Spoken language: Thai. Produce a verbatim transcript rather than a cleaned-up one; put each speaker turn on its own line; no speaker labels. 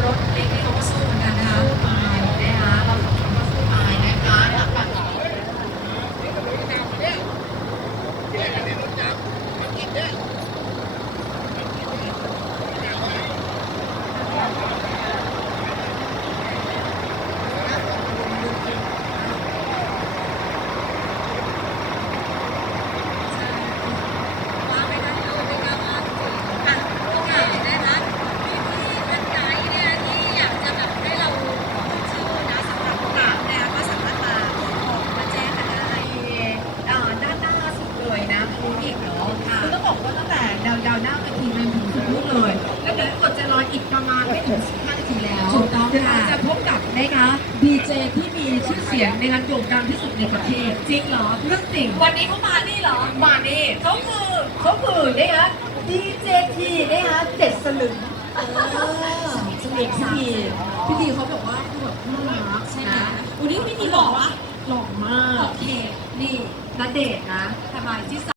รถเล็กนี่เขาก็สู้เหมือนกันนะคะสู้ตายนะคะเราสองคนก็สู้ตายนะคะหลังจากนี้ว้าไปด้านโน้นไปด้านล่างจริงอ่ะโอเคนะคะพี่ๆท่านไหนเนี่ยที่อยากจะแบบให้เราพูดชื่อนะสำหรับโอกาสนะคะก็สามารถมาออกมาแจ้งกันได้เอ่อด้านหน้าสุดเลยนะคูอีกเนาะคือต้องบอกว่าตั้งแต่ดาวดาวหน้าเวทีมันถึงสุดลูกเลยแล้วเดี๋ยวกดจะรออีกประมาณไม่ถึงสิบห้านาทีแล้ว
ถูกต้อง
เดี๋ยว
ค่ะ
เราจะพบกับนะคะดีเจที่มีชื่อเสียงในงานโด่งดังที่สุดในประเทศ
จริงเหรอ
เรื่องจริง
วันนี้เขามานี่เหรอ
มานี่
เขาคือ
เขาคือนะคะดีเจทีนะคะเจ็ดสลึง
เออ
สลึงพี่ทีพี่ทีเขาบอกว่าคือแบบน่ารัก
ใช่ไหม
นะ
วันนี้พี่ทีบอกว่า
หล่อมา
โอก เค
นี่ณเดชน์นะทำไมที่